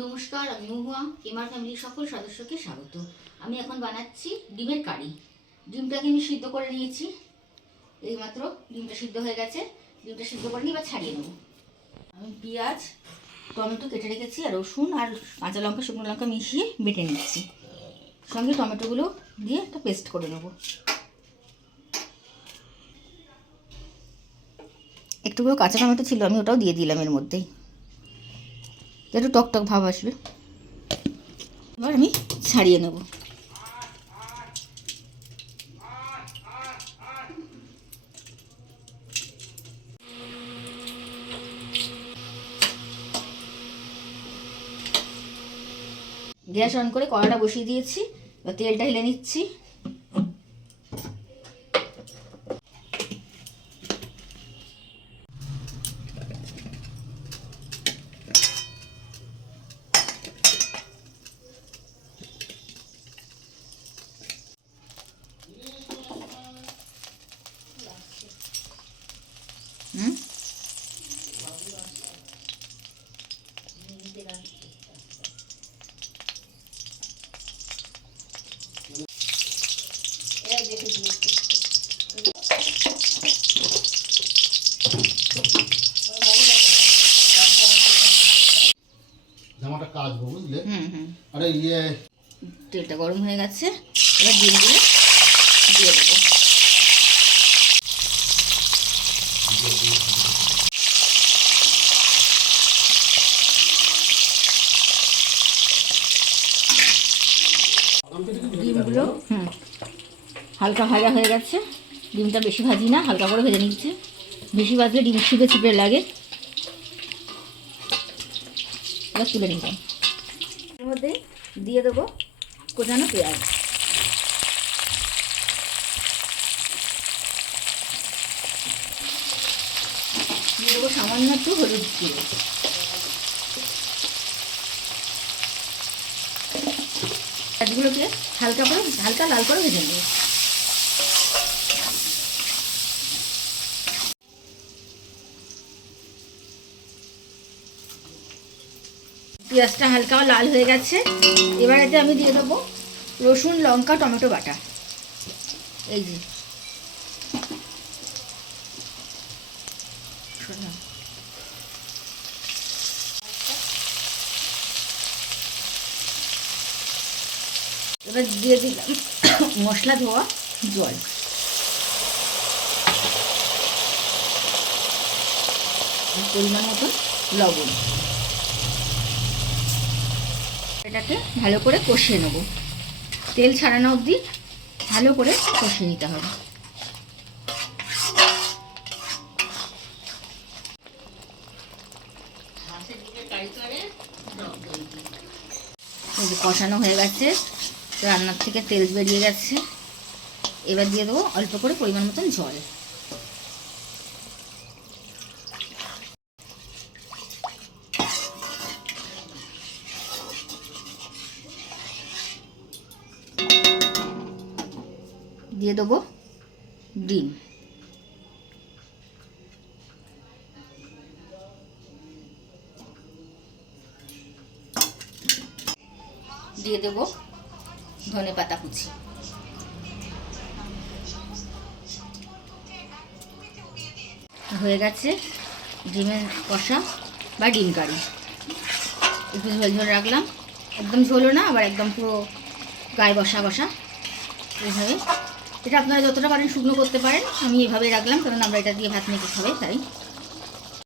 নমস্কার, আমি মহুয়া। কেমার ফ্যামিলির সকল সদস্যকে স্বাগত। আমি এখন বানাচ্ছি ডিমের কারি। ডিমটাকে আমি সিদ্ধ করে নিয়েছি, এইমাত্র ডিমটা সিদ্ধ হয়ে গেছে। ডিমটা সিদ্ধ করে নিয়ে এবার ছাড়িয়ে নেব। আমি পেঁয়াজ, টমেটো কেটে রেখেছি, আর রসুন আর কাঁচা লঙ্কা, শুকনো লঙ্কা মিশিয়ে বেটে নিচ্ছি। সঙ্গে টমেটোগুলো দিয়ে একটা পেস্ট করে নেব। একটুগুলো কাঁচা টমেটো ছিল, আমি ওটাও দিয়ে দিলাম এর মধ্যেই, একটু টকটক ভাব আসবে। এবার আমি ছাড়িয়ে নেব। গ্যাস অন করে কড়াটা বসিয়ে দিয়েছি, এবার তেলটা ঢেলে নিচ্ছি। জামাটা কাচবো, বুঝলে? আরে তেলটা গরম হয়ে গেছে, এবার ডিমগুলো দিয়ে দেবো। ডিমগুলো হালকা ভাজা হয়ে গেছে। ডিমটা বেশি ভাজি না, হালকা করে ভেজে নিচ্ছে। বেশি ভাজলে ডিম ছিপে ছিপে লাগে। এবার তুলে নিলাম। এর মধ্যে দিয়ে দেবো কোচানো পেঁয়াজ, দিয়ে দেবো সামান্য একটু হলুদ গুঁড়ো। পেঁয়াজগুলোকে হালকা লাল করে ভেজে নেব। পেঁয়াজটা হালকা লাল হয়ে গেছে, এবার এতে আমি দিয়ে দেবো রসুন, লঙ্কা, টমেটো বাটা। এই যে এবার দিয়ে দিলাম মশলা ধোয়া জল। পরিমাণ মতো লবণ। এটাকে ভালো করে কষিয়ে নেব। তেল ছাড়ানো অবধি ভালো করে কষিয়ে নিতে হবে। কষানো হয়ে গেছে, রান্নার থেকে তেল বেরিয়ে গেছে। এবার দিয়ে দেবো অল্প করে পরিমাণ মতন জল। দিয়ে দেবো ডিম। দিয়ে দেবো ধনে পাতা কুচি। হয়ে গেছে ডিমের কষা বা ডিম কারি। একটু ঝোল ঝোল রাখলাম, একদম ঝোলও না, আবার একদম পুরো গায়ে বসা বসা। এইভাবে এটা আপনারা যতটা পারেন শুকনো করতে পারেন, আমি এভাবেই রাখলাম, কারণ আমরা এটা দিয়ে ভাত মেখে খাবে তাই।